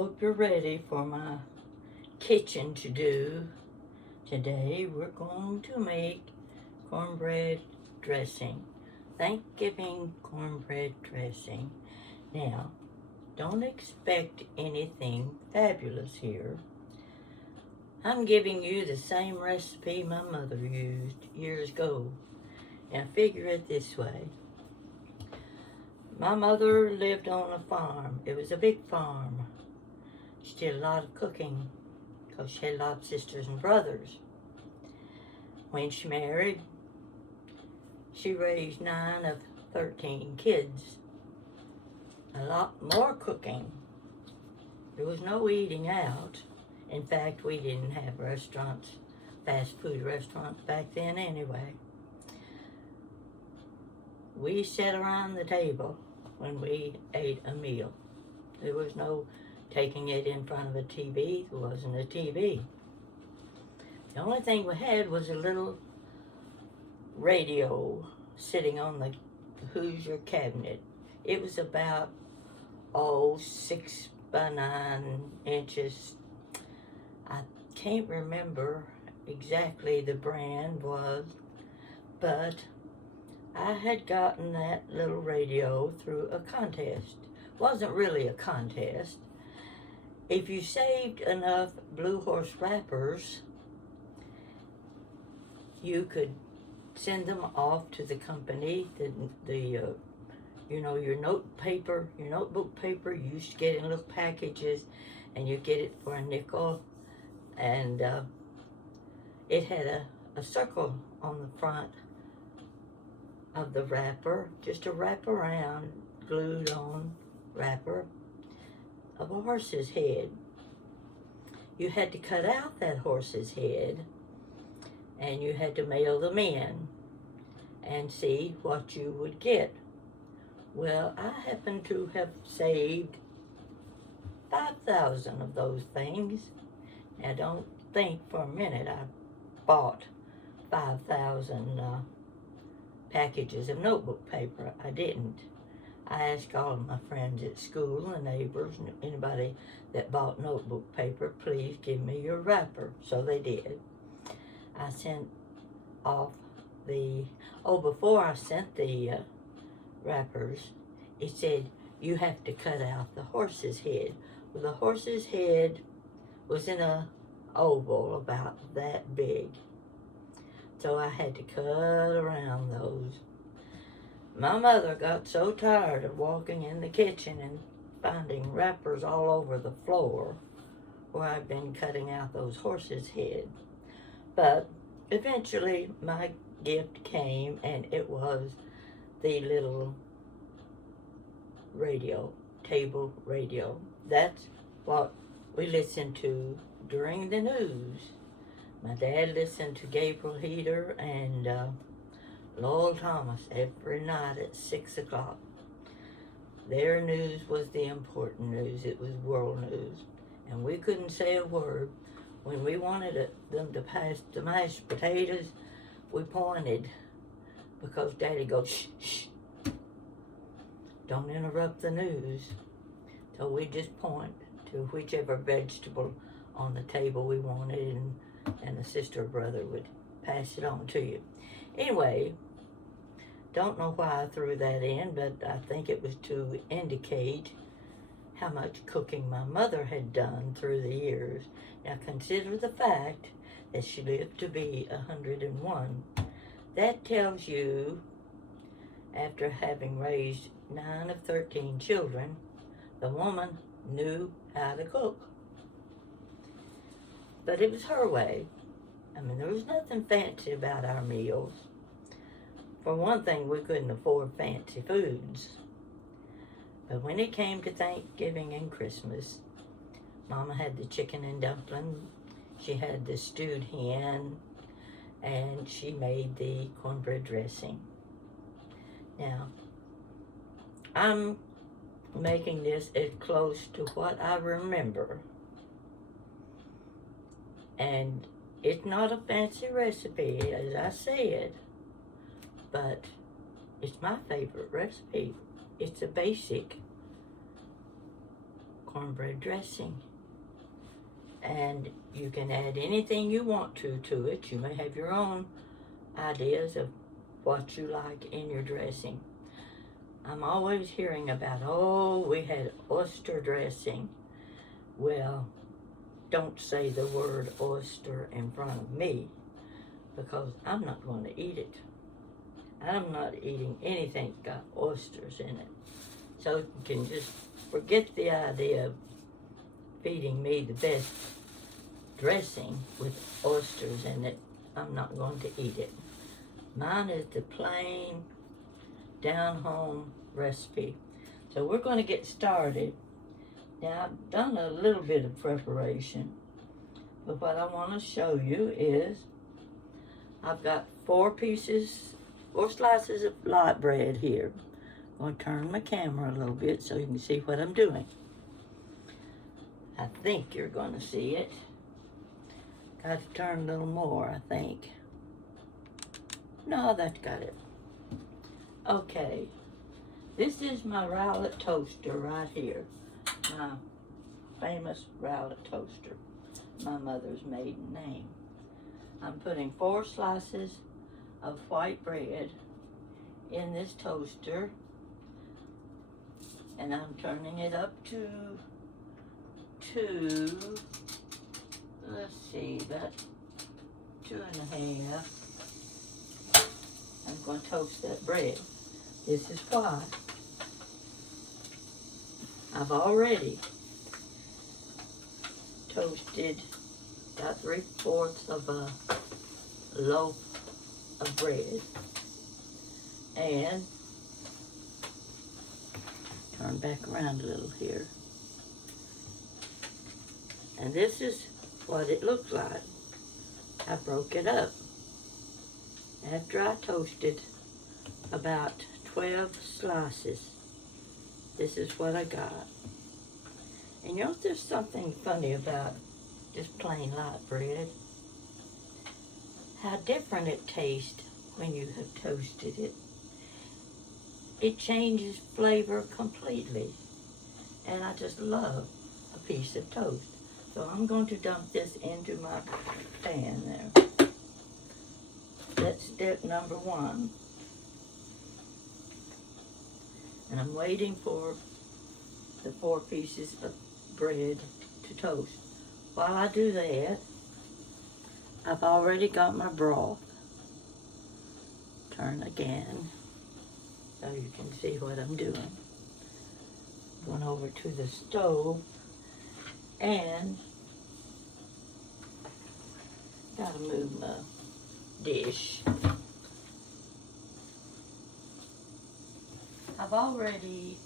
hope you're ready for my kitchen to do. Today we're going to make cornbread dressing. Thanksgiving cornbread dressing. Now, don't expect anything fabulous here. I'm giving you the same recipe my mother used years ago. Now figure it this way. My mother lived on a farm. It was a big farm. She did a lot of cooking because she had a lot of sisters and brothers. When she married, she raised 9 of 13 kids. A lot more cooking. There was no eating out. In fact, we didn't have restaurants, fast food restaurants back then anyway. We sat around the table when we ate a meal. There was no taking it in front of a TV. There wasn't a TV. The only thing we had was a little radio sitting on the Hoosier cabinet. It was about, 6 by 9 inches. I can't remember exactly the brand was, but I had gotten that little radio through a contest. Wasn't really a contest. If you saved enough Blue Horse wrappers, you could send them off to the company. Your notebook paper, you used to get in little packages, and you get it for a nickel, and it had a circle on the front of the wrapper, just a wraparound, glued on wrapper of a horse's head. You had to cut out that horse's head, and you had to mail them in and see what you would get. Well, I happen to have saved 5,000 of those things. Now, don't think for a minute I bought 5,000 packages of notebook paper. I didn't. I asked all of my friends at school and neighbors and anybody that bought notebook paper, please give me your wrapper. So they did. I sent off before I sent the wrappers, it said you have to cut out the horse's head. Well, the horse's head was in a oval about that big. So I had to cut around those. My mother got so tired of walking in the kitchen and finding wrappers all over the floor where I'd been cutting out those horses' head. But eventually my gift came, and it was the little radio, table radio. That's what we listened to during the news. My dad listened to Gabriel Heater and Lowell Thomas every night at 6 o'clock. Their news was the important news. It was world news. And we couldn't say a word. When we wanted them to pass the mashed potatoes, we pointed, because Daddy goes, shh, shh, don't interrupt the news. So we just point to whichever vegetable on the table we wanted, and the sister or brother would pass it on to you. Anyway, don't know why I threw that in, but I think it was to indicate how much cooking my mother had done through the years. Now consider the fact that she lived to be 101. That tells you, after having raised 9 of 13 children, the woman knew how to cook. But it was her way. I mean, there was nothing fancy about our meals. For one thing, we couldn't afford fancy foods. But when it came to Thanksgiving and Christmas, Mama had the chicken and dumpling, she had the stewed hen, and she made the cornbread dressing. Now, I'm making this as close to what I remember. And it's not a fancy recipe, as I said, but it's my favorite recipe. It's a basic cornbread dressing. And you can add anything you want to it. You may have your own ideas of what you like in your dressing. I'm always hearing about, oh, we had oyster dressing. Well, don't say the word oyster in front of me, because I'm not going to eat it. I'm not eating anything that's got oysters in it. So you can just forget the idea of feeding me the best dressing with oysters in it. I'm not going to eat it. Mine is the plain, down-home recipe. So we're going to get started. Now, I've done a little bit of preparation, but what I want to show you is I've got 4 slices of light bread here. I'm going to turn my camera a little bit so you can see what I'm doing. I think you're going to see it. Got to turn a little more, I think. No, that's got it. Okay. This is my Rowlett toaster right here. My famous Rowlett toaster. My mother's maiden name. I'm putting 4 slices of white bread in this toaster. And I'm turning it up to 2, let's see, about 2.5. I'm going to toast that bread. This is why. I've already toasted about 3/4 of a loaf of bread. And turn back around a little here. And this is what it looks like. I broke it up. After I toasted about 12 slices, this is what I got. And you know, there's something funny about just plain light bread. How different it tastes when you have toasted it. It changes flavor completely. And I just love a piece of toast. So I'm going to dump this into my pan there. That's step number 1. And I'm waiting for the 4 pieces of bread to toast. While I do that, I've already got my broth. Turn again so you can see what I'm doing. Going over to the stove and gotta move my dish. I've already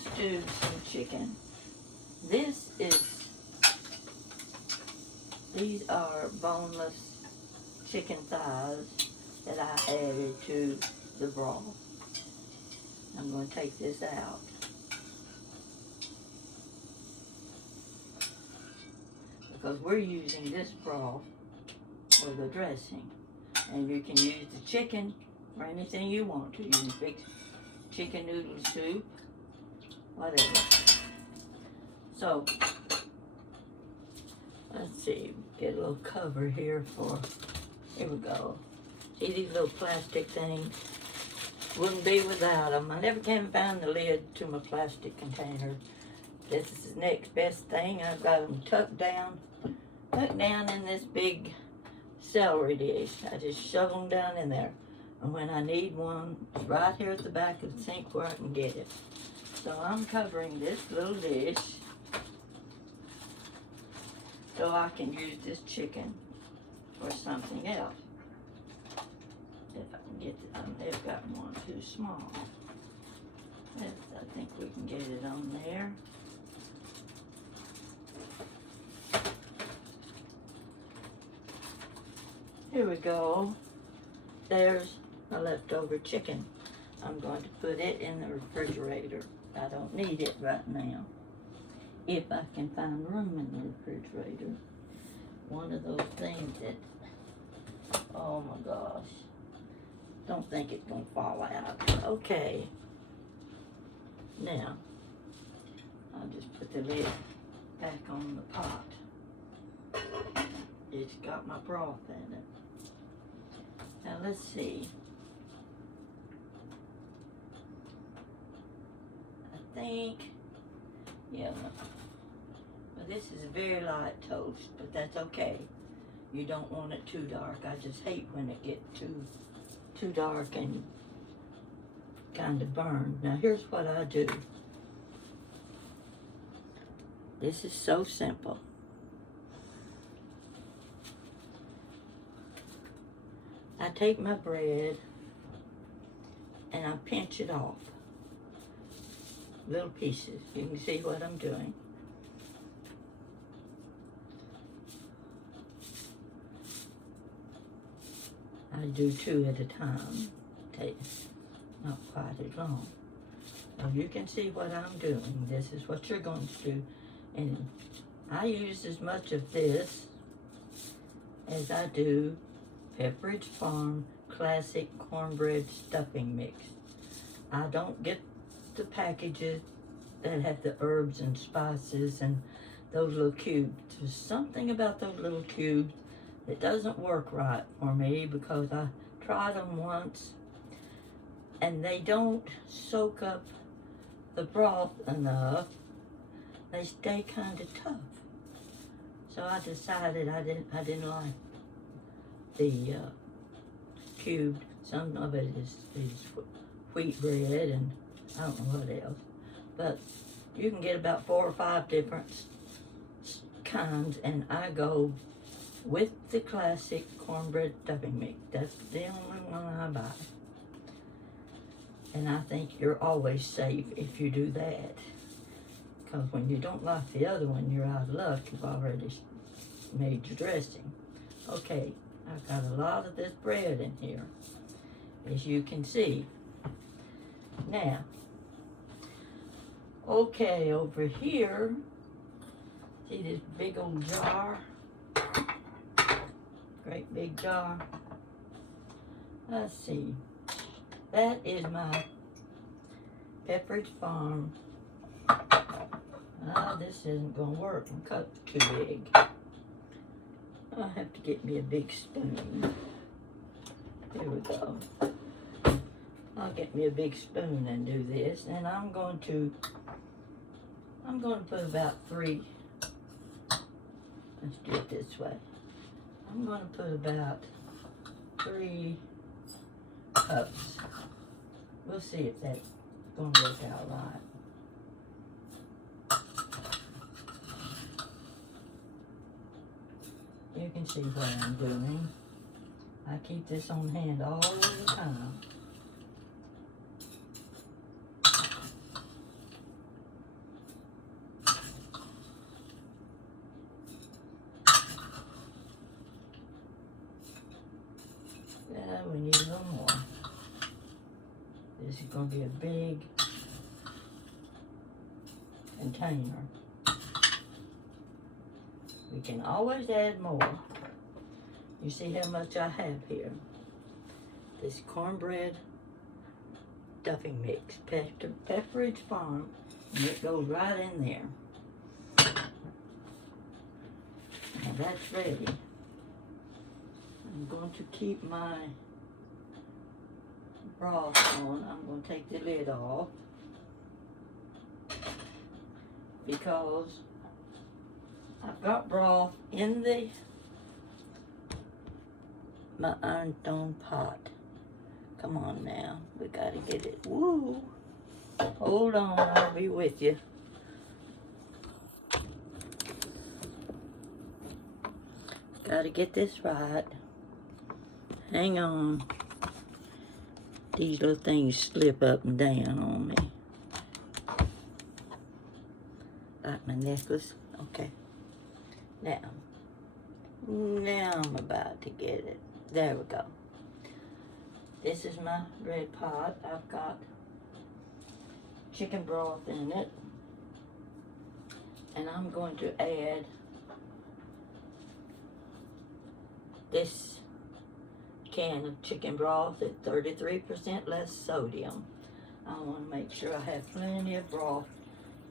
stewed some chicken. These are boneless chicken thighs that I added to the broth. I'm going to take this out. Because we're using this broth for the dressing. And you can use the chicken or anything you want to. You can fix chicken noodle soup, whatever. So, let's see, get a little cover here here we go. See these little plastic things? Wouldn't be without them. I never can find the lid to my plastic container. This is the next best thing. I've got them tucked down in this big celery dish. I just shove them down in there. And when I need one, it's right here at the back of the sink where I can get it. So I'm covering this little dish so I can use this chicken for something else. If I can get it, they've got one too small. I think we can get it on there. Here we go. There's my leftover chicken. I'm going to put it in the refrigerator. I don't need it right now. If I can find room in the refrigerator. One of those things that, oh my gosh. Don't think it's going to fall out. Okay. Now, I'll just put the lid back on the pot. It's got my broth in it. Now let's see. I think, yeah, well, this is a very light toast, but that's okay. You don't want it too dark. I just hate when it gets too dark and kind of burned. Now here's what I do. This is so simple. I take my bread and I pinch it off. Little pieces. You can see what I'm doing. I do 2 at a time. Takes not quite as long. Now you can see what I'm doing. This is what you're going to do. And I use as much of this as I do Pepperidge Farm Classic Cornbread Stuffing Mix. I don't get the packages that have the herbs and spices and those little cubes. There's something about those little cubes that doesn't work right for me because I tried them once and they don't soak up the broth enough. They stay kind of tough. So I decided I didn't like the cubed. Some of it is wheat bread and I don't know what else. But you can get about 4 or 5 different kinds, and I go with the classic cornbread stuffing mix. That's the only one I buy. And I think you're always safe if you do that. Because when you don't like the other one, you're out of luck. You've already made your dressing. Okay, I've got a lot of this bread in here, as you can see. Now, okay, over here, see this big old jar? Great big jar. Let's see. That is my Pepperidge Farm. This isn't going to work. I'm cut too big. I'll have to get me a big spoon. There we go. I'll get me a big spoon and do this. And I'm going to put about 3. Let's do it this way. I'm going to put about 3 cups. We'll see if that's going to work out right. You can see what I'm doing. I keep this on hand all the time. Yeah, we need a little more. This is going to be a big container. We can always add more. You see how much I have here. This cornbread stuffing mix, Pepperidge Farm, and it goes right in there. Now that's ready. I'm going to keep my broth on. I'm going to take the lid off because I've got broth in my iron-stone pot. Come on now, we gotta get it. Woo! Hold on, I'll be with you. Gotta get this right. Hang on. These little things slip up and down on me. Like my necklace. Okay. Now I'm about to get it. There we go. This is my red pot. I've got chicken broth in it. And I'm going to add this can of chicken broth at 33% less sodium. I want to make sure I have plenty of broth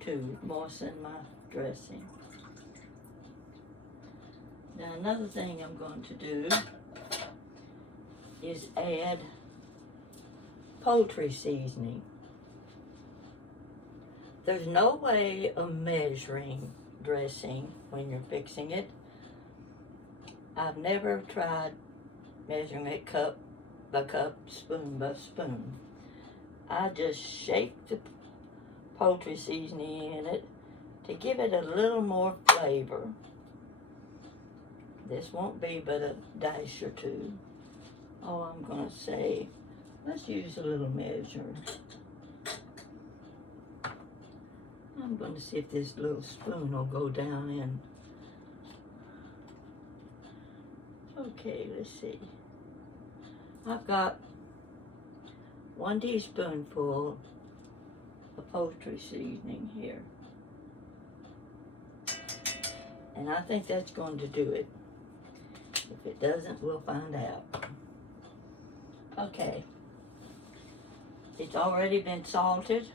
to moisten my dressing. Now another thing I'm going to do is add poultry seasoning. There's no way of measuring dressing when you're fixing it. I've never tried measuring it cup by cup, spoon by spoon. I just shake the poultry seasoning in it to give it a little more flavor. This won't be but a dash or two. Oh, I'm going to say, let's use a little measure. I'm going to see if this little spoon will go down in. Okay, let's see. I've got 1 teaspoonful of poultry seasoning here. And I think that's going to do it. If it doesn't, we'll find out. Okay. It's already been salted.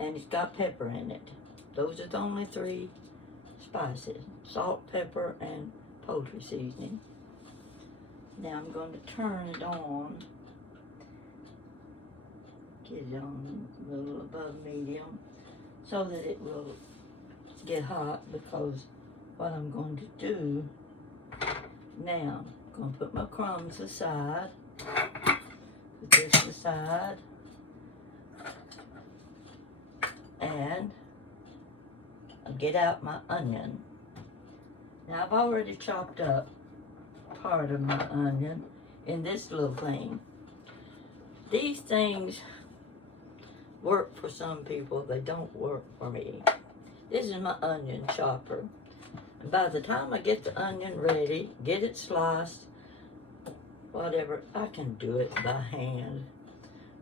And it's got pepper in it. Those are the only 3 spices. Salt, pepper, and poultry seasoning. Now I'm going to turn it on. Get it on a little above medium so that it will get hot, because what I'm going to do now, I'm going to put my crumbs aside. Put this aside. And I'll get out my onion. Now I've already chopped up part of my onion in this little thing. These things work for some people, they don't work for me. This is my onion chopper. And by the time I get the onion ready, get it sliced, whatever, I can do it by hand.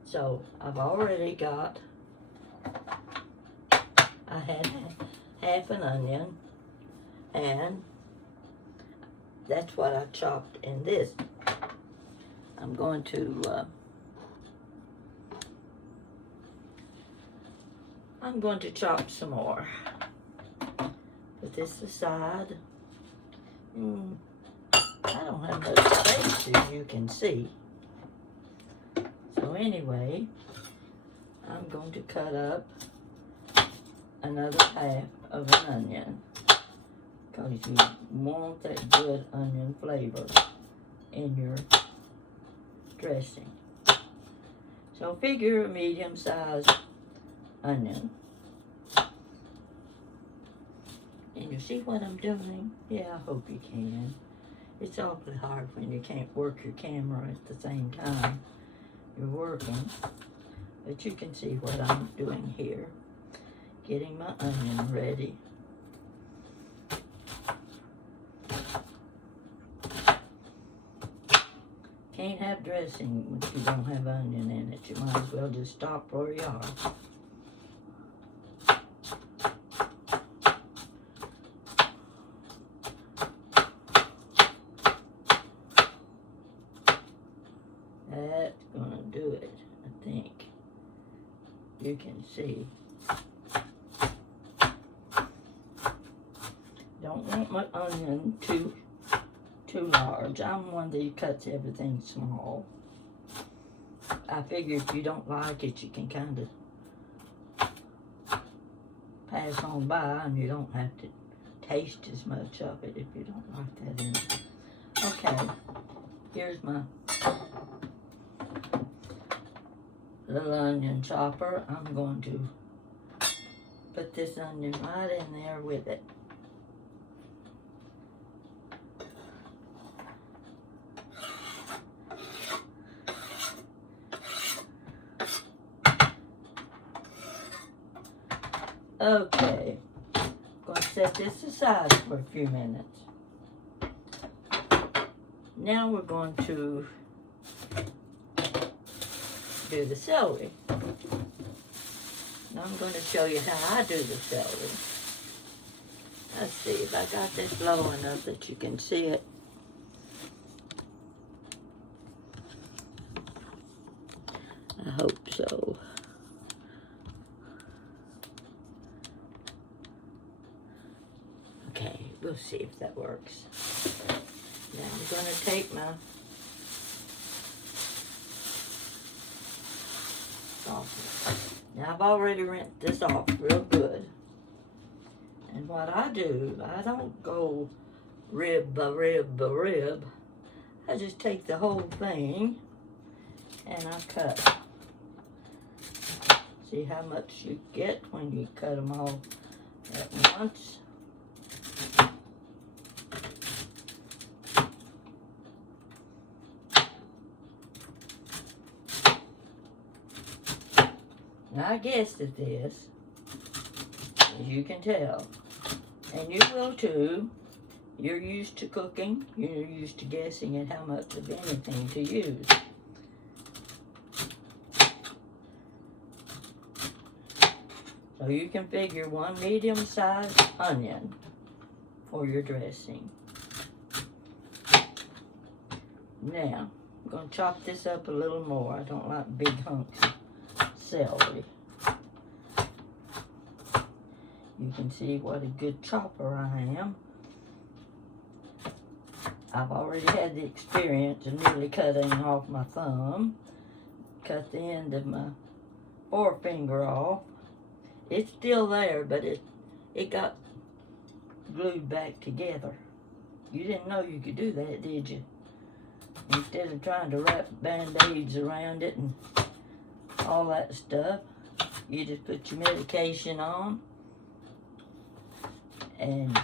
So I've already got, I had half an onion, and that's what I chopped in this. I'm going to chop some more. Put this aside. I don't have much space, as you can see. So anyway, I'm going to cut up another half of an onion, because you want that good onion flavor in your dressing. So figure a medium-sized onion. And you see what I'm doing? Yeah, I hope you can. It's awfully hard when you can't work your camera at the same time you're working. But you can see what I'm doing here. Getting my onion ready. Can't have dressing if you don't have onion in it. You might as well just stop where you are. That's gonna do it, I think. You can see. Don't want my onion too large. I'm one that cuts everything small. I figure if you don't like it, you can kind of pass on by, and you don't have to taste as much of it if you don't like that in it. Okay, here's my little onion chopper. I'm going to put this onion right in there with it. Okay, I'm going to set this aside for a few minutes. Now we're going to do the celery. Now I'm going to show you how I do the celery. Let's see if I got this low enough that you can see it. I hope so. Okay, we'll see if that works. Now I'm going to take my sausage. Now I've already rinsed this off real good. And what I do, I don't go rib by rib by rib. I just take the whole thing and I cut. See how much you get when you cut them all at once. Now I guessed at this, as you can tell, and you will too. You're used to cooking, you're used to guessing at how much of anything to use. So you can figure one medium-sized onion for your dressing. Now, I'm going to chop this up a little more. I don't like big hunks of celery. You can see what a good chopper I am. I've already had the experience of nearly cutting off my thumb. Cut the end of my forefinger off. It's still there, but it got glued back together. You didn't know you could do that, did you? Instead of trying to wrap band-aids around it and all that stuff, you just put your medication on and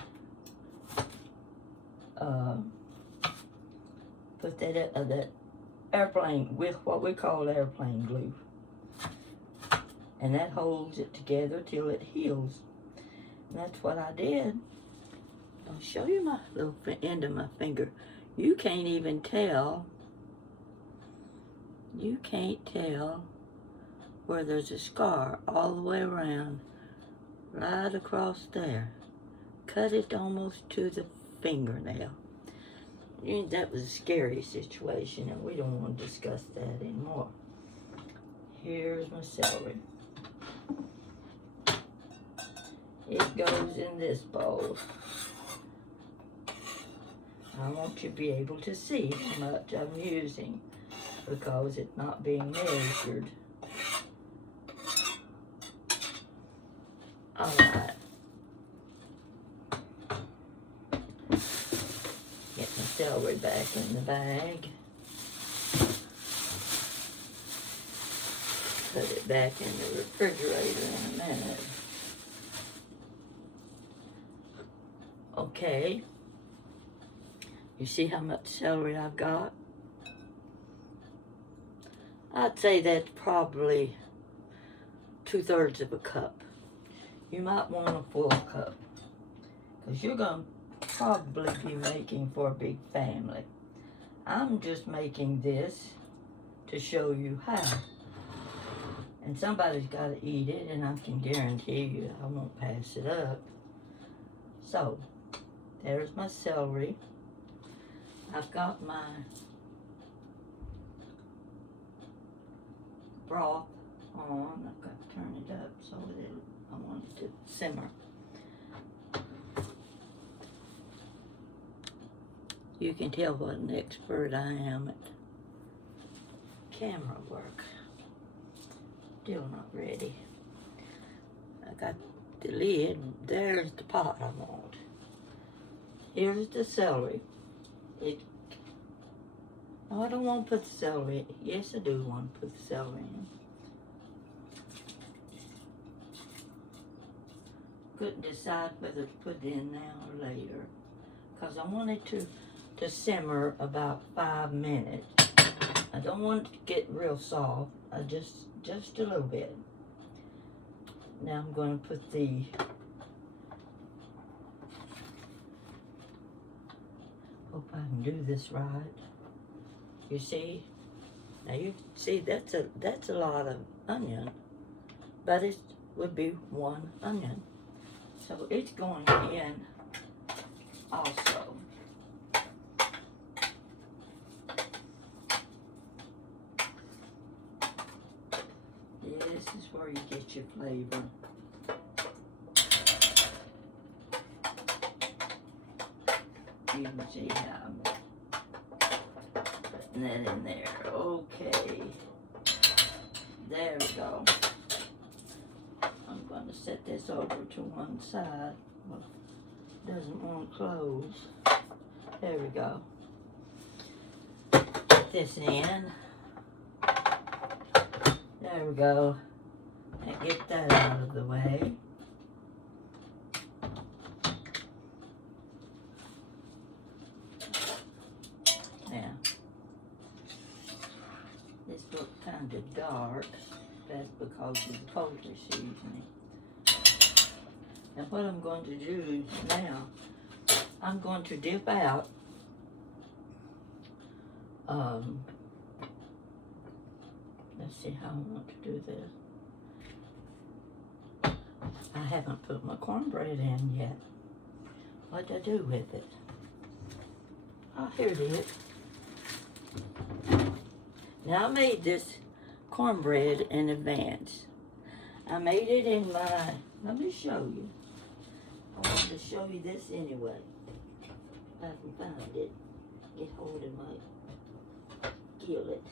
put that airplane with what we call airplane glue. And that holds it together till it heals. And that's what I did. I'll show you my little end of my finger. You can't even tell. You can't tell where there's a scar all the way around, right across there. Cut it almost to the fingernail. That was a scary situation, and we don't want to discuss that anymore. Here's my celery. It goes in this bowl. I want you to be able to see how much I'm using because it's not being measured. All right. Get my celery back in the bag. Put it back in the refrigerator in a minute. Okay. You see how much celery I've got? I'd say that's probably 2/3 of a cup. You might want a full cup because you're going to probably be making for a big family. I'm just making this to show you how. And somebody's got to eat it, and I can guarantee you I won't pass it up. So, there's my celery. I've got my broth on. I've got to turn it up so that I want it to simmer. You can tell what an expert I am at camera work. Still not ready. I got the lid. There's the pot I want. Here's the celery. No, I don't want to put the celery in. Yes, I do want to put the celery in. Couldn't decide whether to put it in now or later because I want it to simmer about 5 minutes. I don't want it to get real soft. Just a little bit. Now I'm going to put the hope I can do this right. You see? Now you see that's a lot of onion, but it would be one onion. So it's going in also. this is where you get your flavor. You can see how I'm putting that in there. Okay. There we go. I'm going to set this over to one side. Well, it doesn't want to close. There we go. Put this in. There we go. And get that out of the way. Now, this looks kind of dark. That's because of the poultry seasoning. And what I'm going to do now, I'm going to dip out let's see how I want to do this. I haven't put my cornbread in yet. What do I do with it? Oh, here it is. Now I made this cornbread in advance. I made it in my, let me show you. I wanted to show you this anyway. If I can find it. Get hold of my skillet.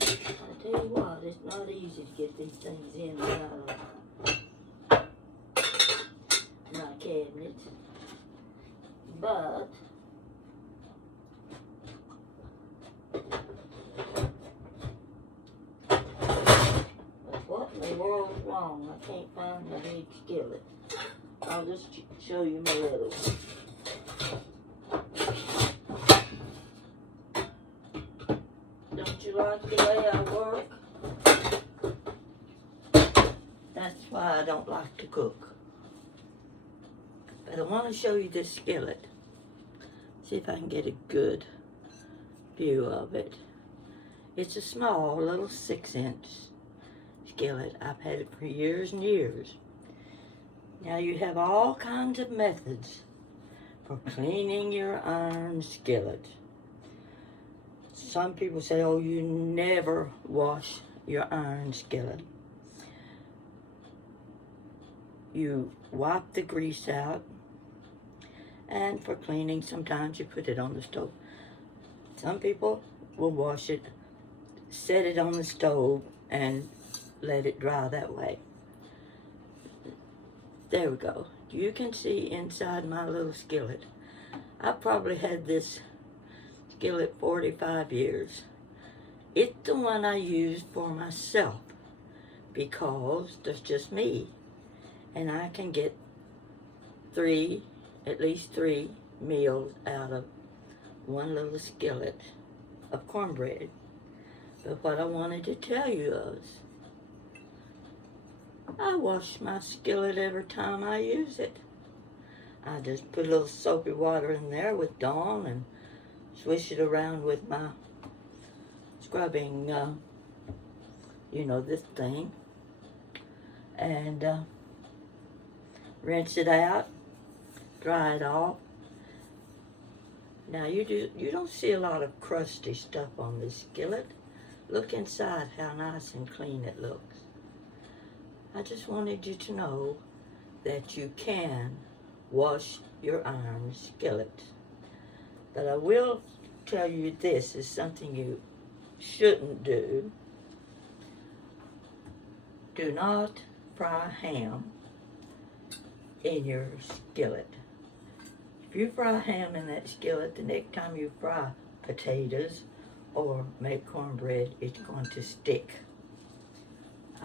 I tell you what, it's not easy to get these things in and out of my cabinet. But what in the world's wrong? I can't find my big skillet. I'll just show you my little one. Don't you like the way I work? That's why I don't like to cook. But I want to show you this skillet. See if I can get a good view of it. It's a small little 6-inch skillet. I've had it for years and years. Now you have all kinds of methods for cleaning your iron skillet. Some people say, oh, you never wash your iron skillet. You wipe the grease out, and for cleaning, sometimes you put it on the stove. Some people will wash it, set it on the stove, and let it dry that way. There we go. You can see inside my little skillet. I've probably had this skillet 45 years. It's the one I use for myself because there's just me. And I can get at least three meals out of one little skillet of cornbread. But what I wanted to tell you is, I wash my skillet every time I use it. I just put a little soapy water in there with Dawn and swish it around with my scrubbing, this thing. And rinse it out, dry it off. Now you don't see a lot of crusty stuff on this skillet. Look inside how nice and clean it looks. I just wanted you to know that you can wash your iron skillet. But I will tell you this is something you shouldn't do. Do not fry ham in your skillet. If you fry ham in that skillet, the next time you fry potatoes or make cornbread, it's going to stick.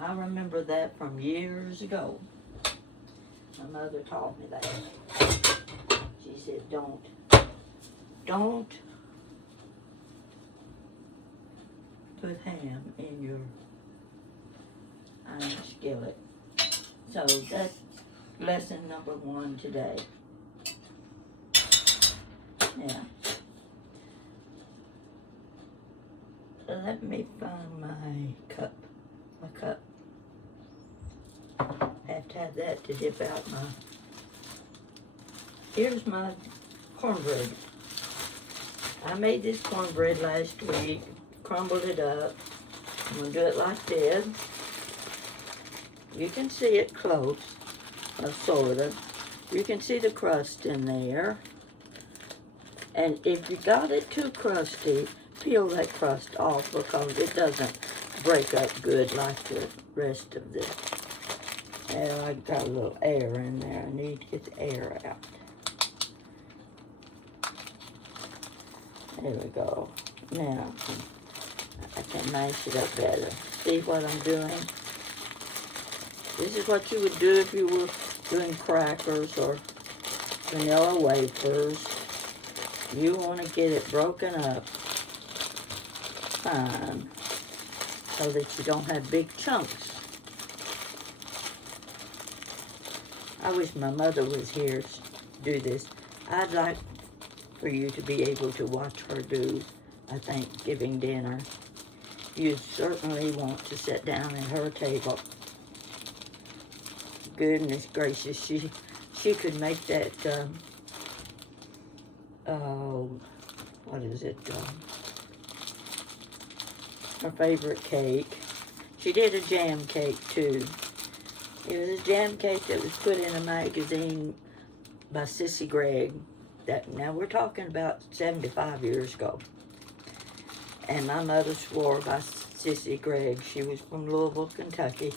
I remember that from years ago. My mother taught me that. She said, don't put ham in your iron skillet. So that's lesson number 1 today. Now, let me find my cup. I have to have that to dip out my... Here's my cornbread. I made this cornbread last week, crumbled it up, I'm going to do it like this. You can see it close, sort of. You can see the crust in there. And if you got it too crusty, peel that crust off because it doesn't break up good like the rest of this. And I got a little air in there. I need to get the air out. There we go. Now, I can mash it up better. See what I'm doing? This is what you would do if you were doing crackers or vanilla wafers. You want to get it broken up fine so that you don't have big chunks. I wish my mother was here to do this. I'd like for you to be able to watch her do a Thanksgiving dinner. You certainly want to sit down at her table. Goodness gracious, she could make that, what is it, her favorite cake. She did a jam cake too. It was a jam cake that was put in a magazine by Sissy Gregg. Now we're talking about 75 years ago. And my mother swore by Sissy Gregg. She was from Louisville, Kentucky.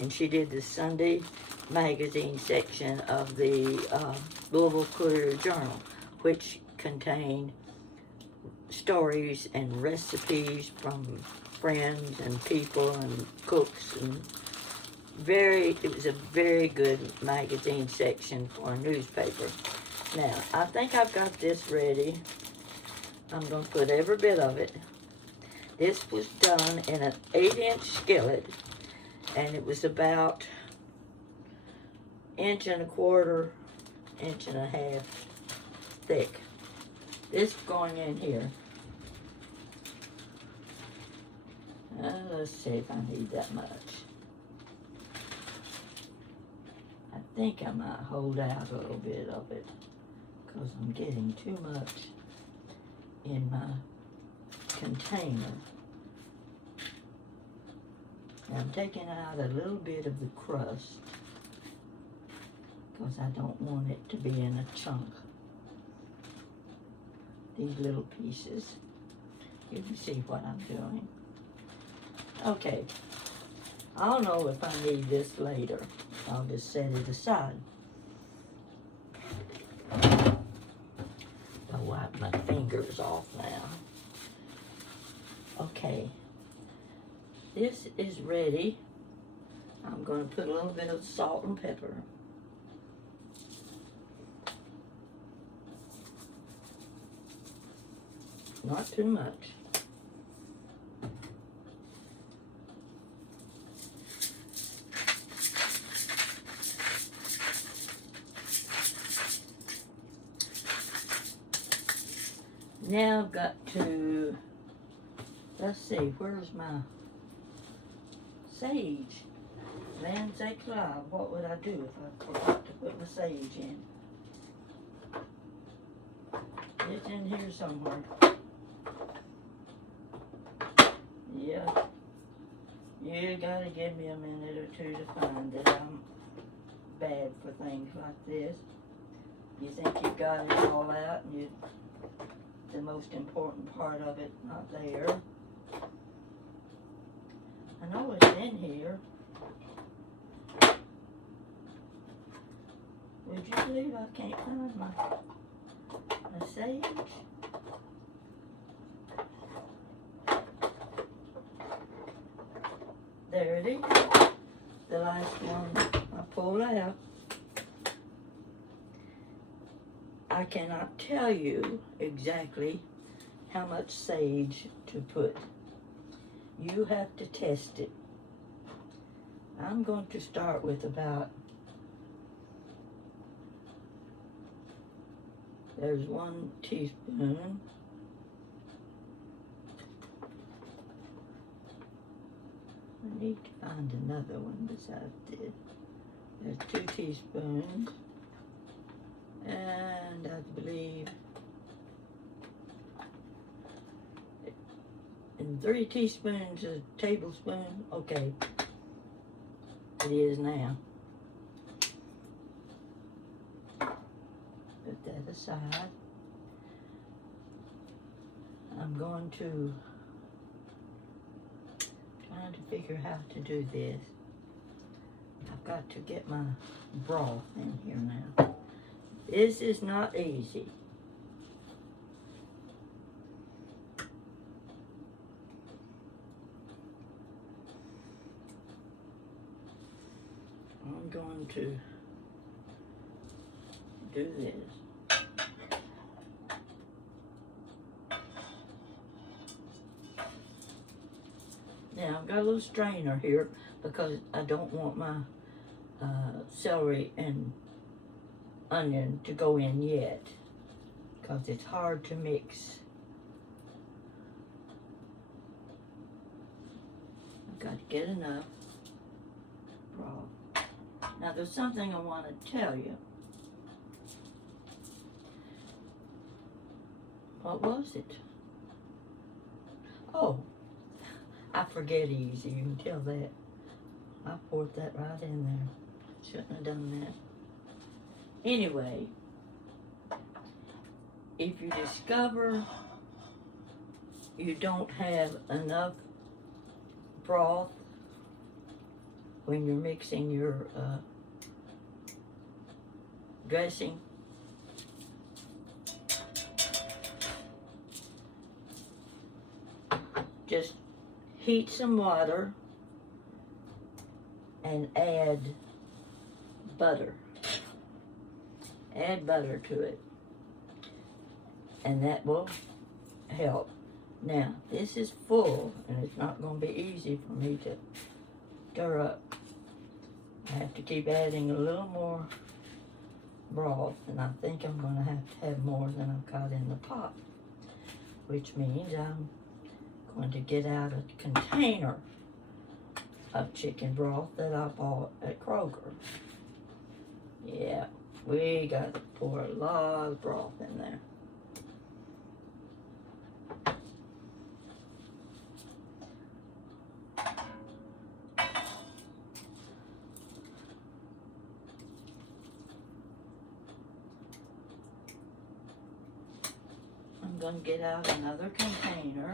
And she did the Sunday magazine section of the Louisville Courier-Journal, which contained stories and recipes from friends and people and cooks, and it was a very good magazine section for a newspaper. Now, I think I've got this ready. I'm going to put every bit of it. This was done in an 8-inch skillet, and it was about 1.25 inches, 1.5 thick. This going in here. Let's see if I need that much. I think I might hold out a little bit of it because I'm getting too much in my container. Now I'm taking out a little bit of the crust because I don't want it to be in a chunk. These little pieces. You can see what I'm doing. Okay. I'll know if I need this later. I'll just set it aside. I'll wipe my fingers off now. Okay. This is ready. I'm going to put a little bit of salt and pepper. Not too much. Now I've got to, let's see, where's my sage? Lamb's clove. What would I do if I forgot to put my sage in? It's in here somewhere. Yeah. You gotta give me a minute or two to find it. I'm bad for things like this. You think you've got it all out and the most important part of it not there. I know it's in here. Would you believe I can't find my sage? There it is. The last one I pulled out. I cannot tell you exactly how much sage to put. You have to test it. I'm going to start with about, there's 1 teaspoon. I need to find another one besides this. There's 2 teaspoons. And I believe and 3 teaspoons, a tablespoon. Okay, it is now. Put that aside. I'm going to trying to figure how to do this. I've got to get my broth in here now. This is not easy. I'm going to do this. Now I've got a little strainer here because I don't want my celery and onion to go in yet because it's hard to mix. I've got to get enough broth. Now there's something I want to tell you. What was it? Oh, I forget easy, you can tell that. I poured that right in there. Shouldn't have done that. Anyway, if you discover you don't have enough broth when you're mixing your dressing, just heat some water and add butter. Add butter to it, and that will help. Now, this is full, and it's not going to be easy for me to stir up. I have to keep adding a little more broth, and I think I'm going to have more than I've got in the pot, which means I'm going to get out a container of chicken broth that I bought at Kroger. Yeah, we got to pour a lot of broth in there. I'm going to get out another container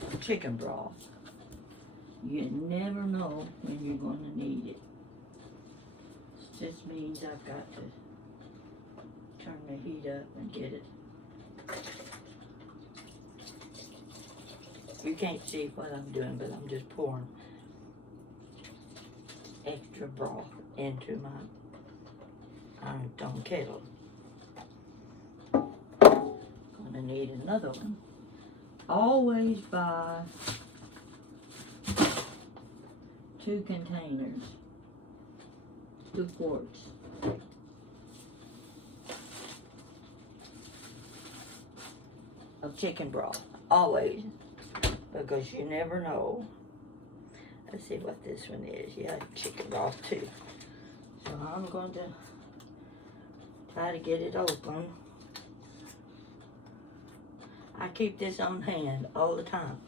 of chicken broth. You never know when you're going to need it. This just means I've got to turn the heat up and get it. You can't see what I'm doing, but I'm just pouring extra broth into my iron stone kettle. Gonna need another one. Always buy 2 containers, 2 quarts. Of chicken broth, always, because you never know. Let's see what this one is. Yeah, chicken broth too. So I'm going to try to get it open. I keep this on hand all the time.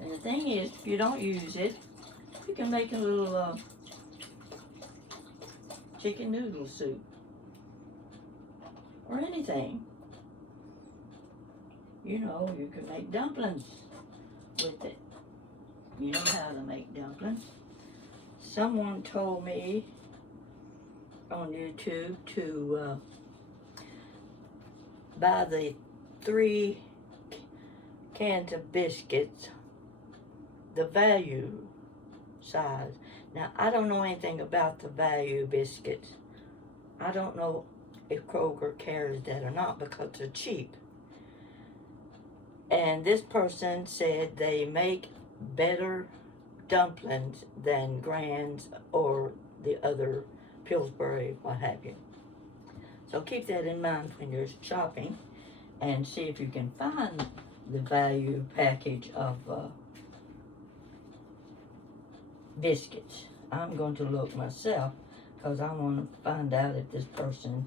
And the thing is, if you don't use it, you can make a little chicken noodle soup or anything. You know, you can make dumplings with it. You know how to make dumplings. Someone told me on YouTube to buy the 3 cans of biscuits, the value size. Now, I don't know anything about the value biscuits. I don't know if Kroger carries that or not because they're cheap. And this person said they make better dumplings than Grand's or the other Pillsbury, what have you. So keep that in mind when you're shopping and see if you can find the value package of biscuits. I'm going to look myself because I want to find out if this person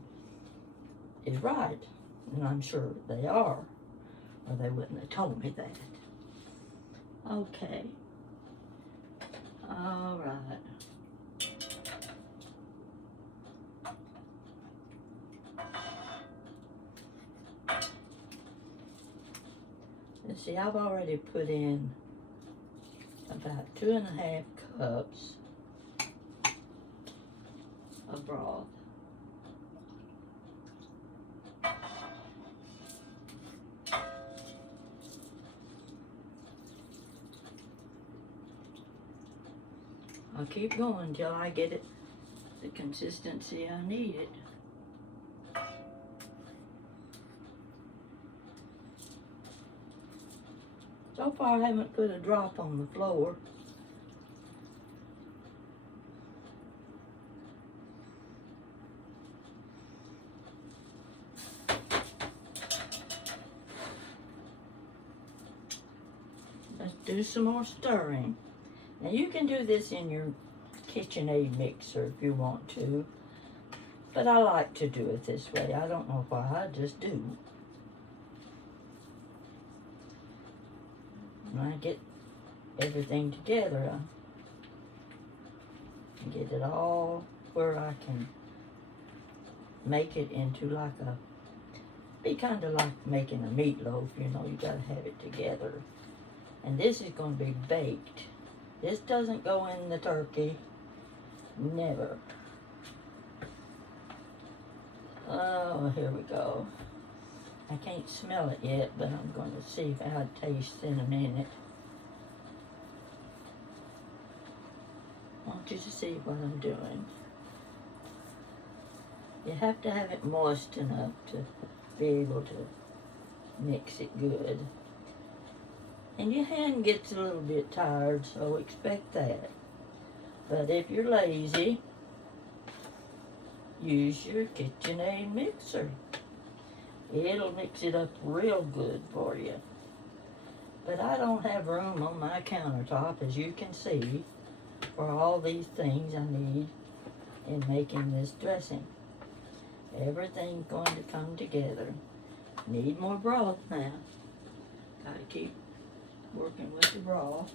is right. And I'm sure they are, or they wouldn't have told me that. Okay. All right. And see, I've already put in about 2.5 cups of broth. I'll keep going until I get it the consistency I need it. So far I haven't put a drop on the floor. Let's do some more stirring. Now you can do this in your KitchenAid mixer if you want to, but I like to do it this way. I don't know why, I just do. When I get everything together, I get it all where I can make it into like be kind of like making a meatloaf, you know, you gotta have it together. And this is gonna be baked. This doesn't go in the turkey, never. Oh, here we go. I can't smell it yet, but I'm going to see how it tastes in a minute. I want you to see what I'm doing. You have to have it moist enough to be able to mix it good. And your hand gets a little bit tired, so expect that. But if you're lazy, use your KitchenAid mixer. It'll mix it up real good for you. But I don't have room on my countertop, as you can see, for all these things I need in making this dressing. Everything's going to come together. Need more broth now. Gotta keep working with the broth.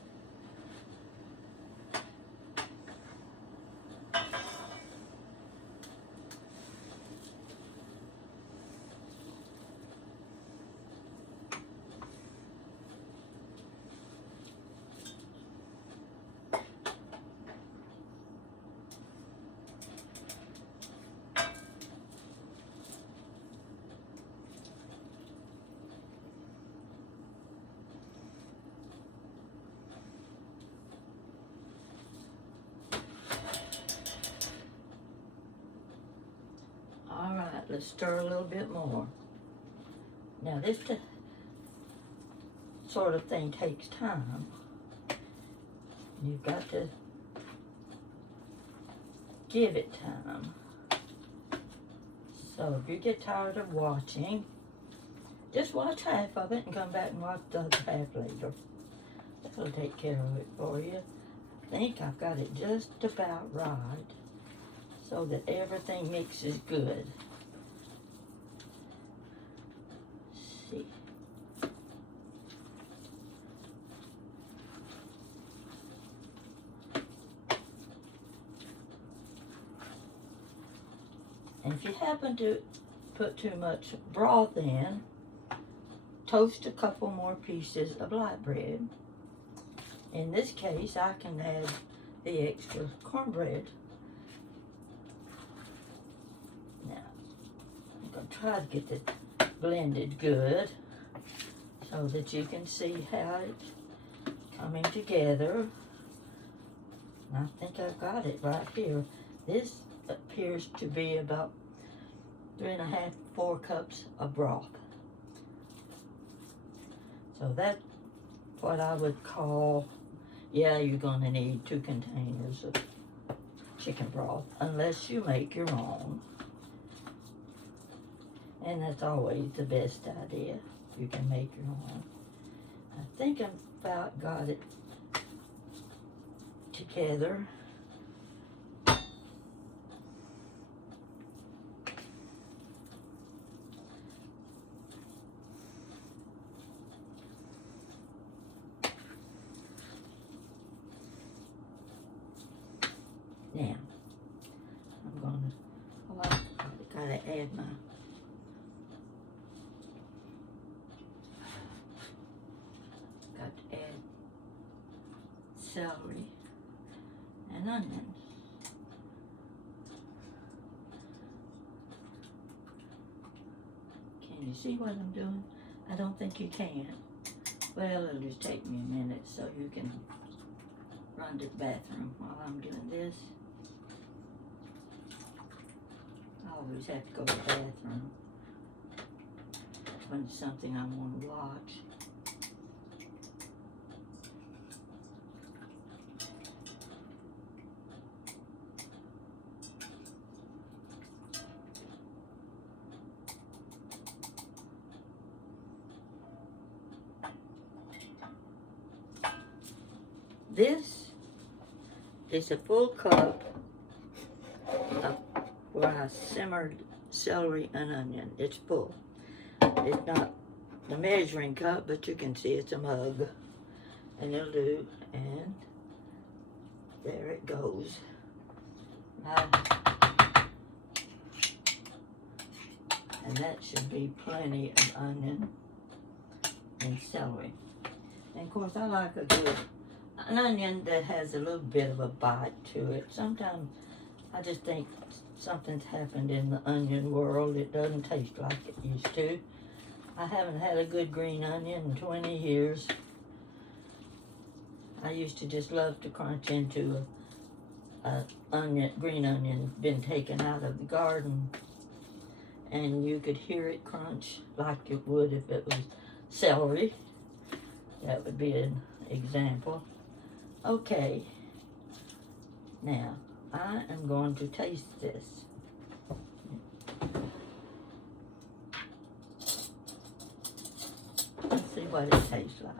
All right, let's stir a little bit more. Now this sort of thing takes time. You've got to give it time. So if you get tired of watching, just watch half of it and come back and watch the other half later. That'll take care of it for you. I think I've got it just about right so that everything mixes good. Let's see. And if you happen to put too much broth in, toast a couple more pieces of light bread. In this case, I can add the extra cornbread. Now, I'm going to try to get this blended good so that you can see how it's coming together. And I think I've got it right here. This appears to be about 3.5, 4 cups of broth. So that's what I would call, yeah, you're going to need 2 containers of chicken broth, unless you make your own. And that's always the best idea, if you can make your own. I think I've about got it together. gotta add my got to add celery and onions. Can you see what I'm doing? I don't think you can. Well, it'll just take me a minute so you can run to the bathroom while I'm doing this. I always have to go to the bathroom when it's something I want to watch. This is a full cup of where I simmered celery and onion. It's full. It's not the measuring cup, but you can see it's a mug. And it'll do. And there it goes. And that should be plenty of onion and celery. And of course I like an onion that has a little bit of a bite to it. Sometimes I just think something's happened in the onion world. It doesn't taste like it used to. I haven't had a good green onion in 20 years. I used to just love to crunch into a green onion been taken out of the garden, and you could hear it crunch like it would if it was celery. That would be an example. Okay, now I am going to taste this. Let's see what it tastes like.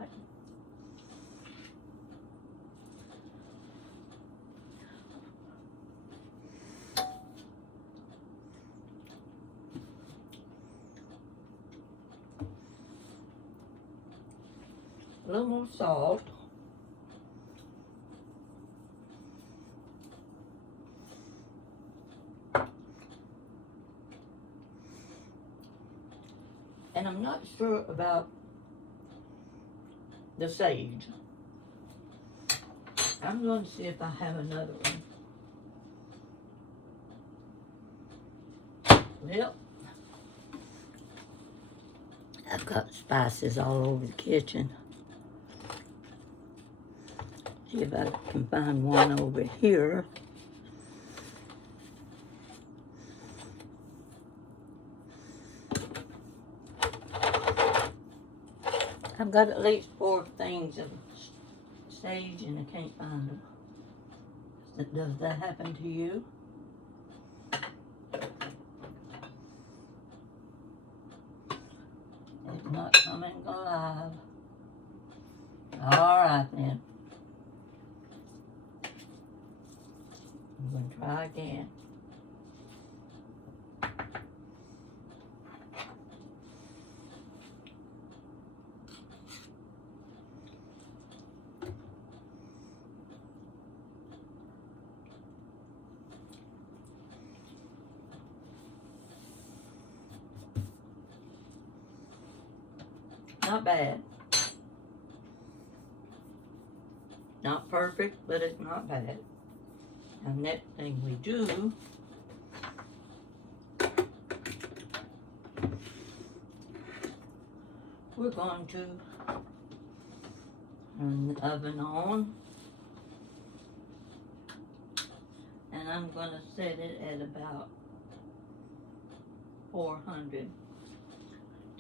A little more salt. And I'm not sure about the sage. I'm going to see if I have another one. Well, I've got spices all over the kitchen. See if I can find one over here. I've got at least 4 things of sage and I can't find them. Does that happen to you? It's not coming alive. All right then. I'm going to try again. Not bad. Not perfect, but it's not bad. And next thing we do, we're going to turn the oven on, and I'm going to set it at about 400.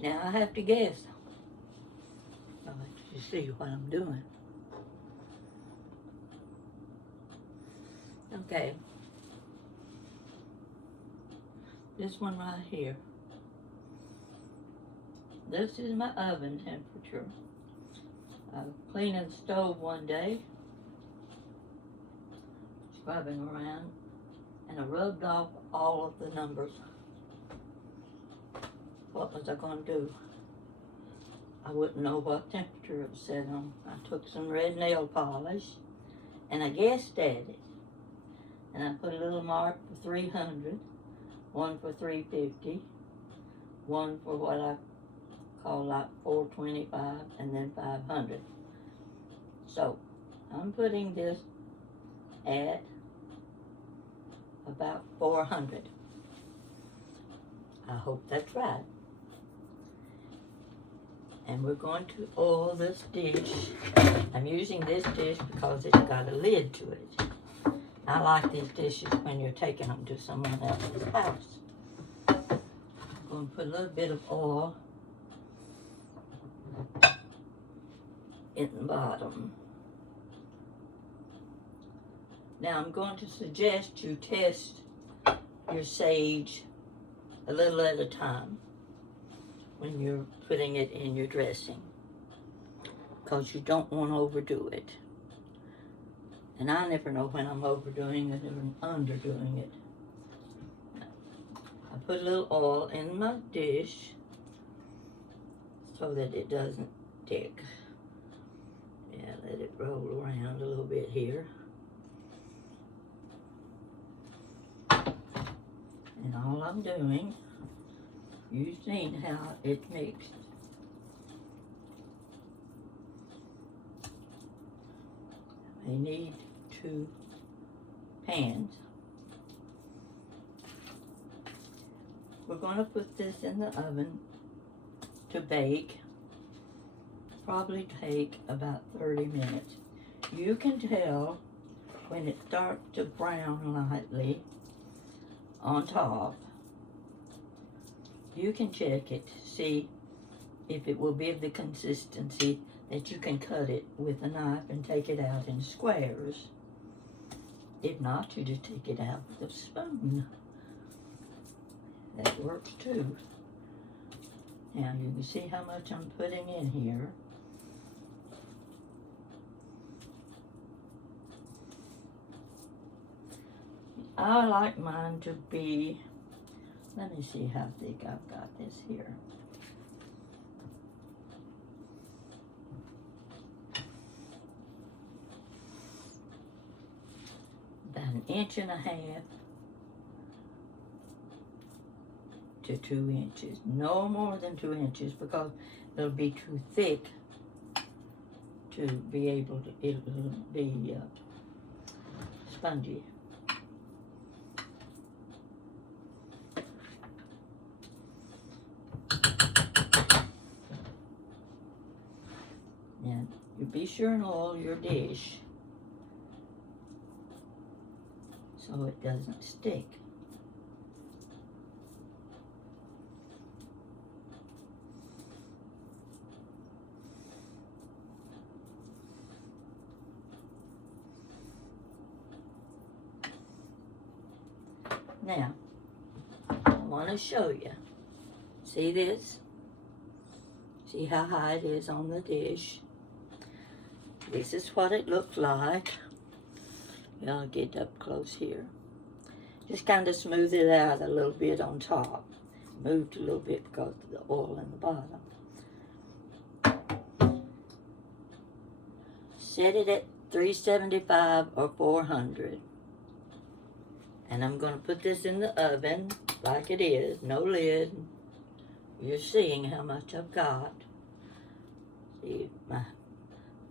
Now I have to guess. I'll let you see what I'm doing. Okay. This one right here. This is my oven temperature. I was cleaning the stove one day, scrubbing around, and I rubbed off all of the numbers. What was I going to do? I wouldn't know what temperature it was set on. I took some red nail polish and I guessed at it. And I put a little mark for 300, one for $3.50, one for what I call like $4.25, and then $500. So I'm putting this at about $400. I hope that's right. And we're going to oil this dish. I'm using this dish because it's got a lid to it. I like these dishes when you're taking them to someone else's house. I'm going to put a little bit of oil in the bottom. Now I'm going to suggest you test your sage a little at a time when you're putting it in your dressing, because you don't want to overdo it. And I never know when I'm overdoing it or underdoing it. I put a little oil in my dish so that it doesn't stick. Yeah, let it roll around a little bit here. And all I'm doing, you've seen how it's mixed. I need 2 pans. We're going to put this in the oven to bake. Probably take about 30 minutes. You can tell when it starts to brown lightly on top. You can check it to see if it will be of the consistency that you can cut it with a knife and take it out in squares. If not, you just take it out with a spoon. That works too. Now you can see how much I'm putting in here. I like mine to be, let me see how thick I've got this here. About 1.5 inches to 2 inches. No more than 2 inches, because it'll be too thick to be able to, it'll be spongy. And you be sure and oil your dish so it doesn't stick. Now, I want to show you. See this? See how high it is on the dish? This is what it looks like. I'll get up close here. Just kind of smooth it out a little bit on top. Moved a little bit because of the oil in the bottom. Set it at 375 or 400. And I'm going to put this in the oven like it is, no lid. You're seeing how much I've got. See, my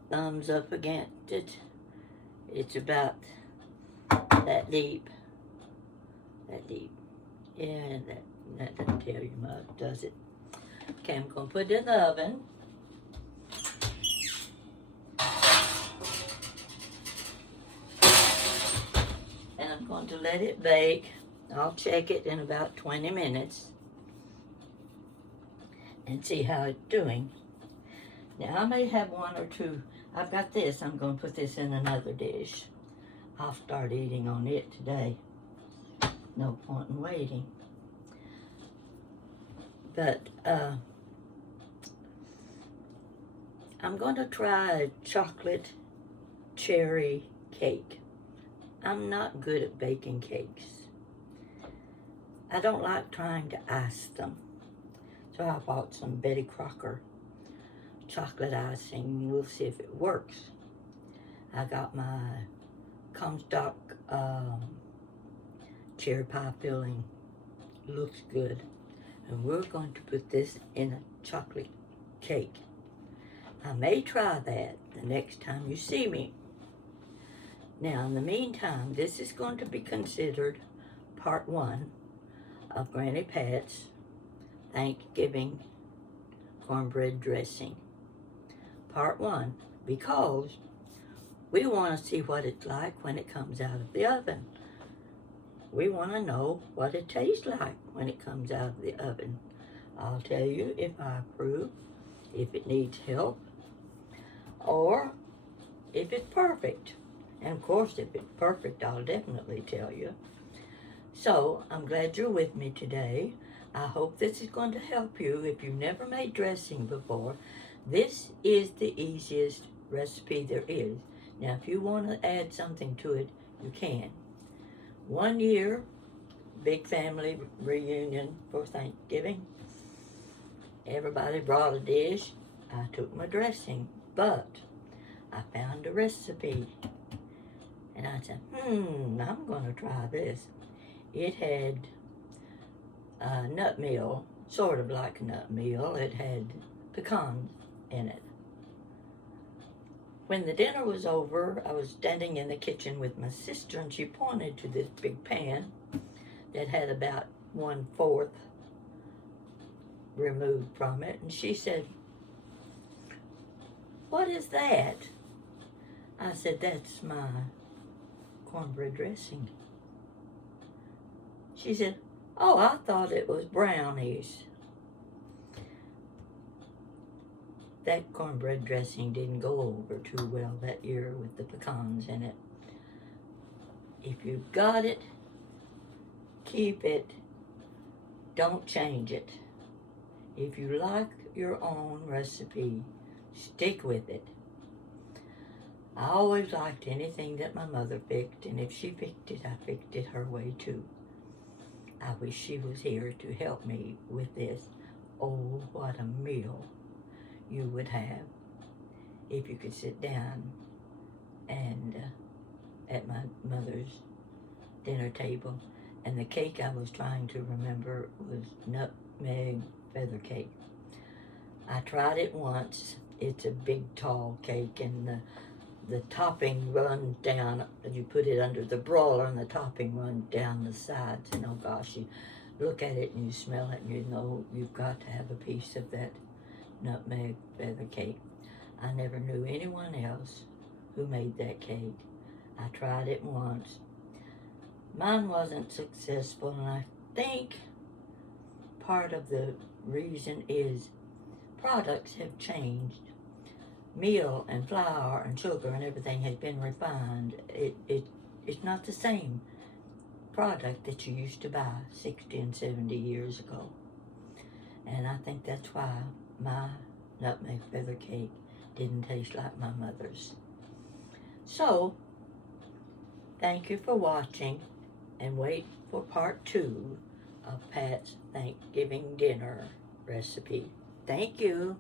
thumb's up against it. It's about that deep. That deep. Yeah, that doesn't tell you much, does it? Okay, I'm going to put it in the oven. And I'm going to let it bake. I'll check it in about 20 minutes and see how it's doing. Now, I may have 1 or 2. I've got this. I'm going to put this in another dish. I'll start eating on it today. No point in waiting. But I'm going to try a chocolate cherry cake. I'm not good at baking cakes. I don't like trying to ice them. So I bought some Betty Crocker chocolate icing. We'll see if it works. I got my Comstock cherry pie filling looks good. And we're going to put this in a chocolate cake. I may try that the next time you see me. Now, in the meantime, this is going to be considered part 1 of Granny Pat's Thanksgiving cornbread dressing. Part 1, because we want to see what it's like when it comes out of the oven. We want to know what it tastes like when it comes out of the oven. I'll tell you if I approve, if it needs help, or if it's perfect. And of course, if it's perfect, I'll definitely tell you. So, I'm glad you're with me today. I hope this is going to help you. If you've never made dressing before, this is the easiest recipe there is. Now, if you want to add something to it, you can. 1 year, big family reunion for Thanksgiving. Everybody brought a dish. I took my dressing, but I found a recipe. And I said, I'm going to try this. It had nut meal, sort of like nut meal. It had pecans in it. When the dinner was over, I was standing in the kitchen with my sister, and she pointed to this big pan that had about 1/4 removed from it. And she said, "What is that?" I said, "That's my cornbread dressing." She said, "Oh, I thought it was brownies." That cornbread dressing didn't go over too well that year with the pecans in it. If you've got it, keep it. Don't change it. If you like your own recipe, stick with it. I always liked anything that my mother picked, and if she picked it, I picked it her way too. I wish she was here to help me with this. Oh, what a meal you would have if you could sit down and at my mother's dinner table. And the cake I was trying to remember was nutmeg feather cake. I tried it once. It's a big, tall cake, and the topping runs down. You put it under the broiler, and the topping runs down the sides. And oh gosh, you look at it and you smell it, and you know you've got to have a piece of that nutmeg feather cake. I never knew anyone else who made that cake. I tried it once. Mine wasn't successful, and I think part of the reason is products have changed. Meal and flour and sugar and everything has been refined. It's not the same product that you used to buy 60 and 70 years ago. And I think that's why my nutmeg feather cake didn't taste like my mother's. So, thank you for watching, and wait for part 2 of Pat's Thanksgiving dinner recipe. Thank you.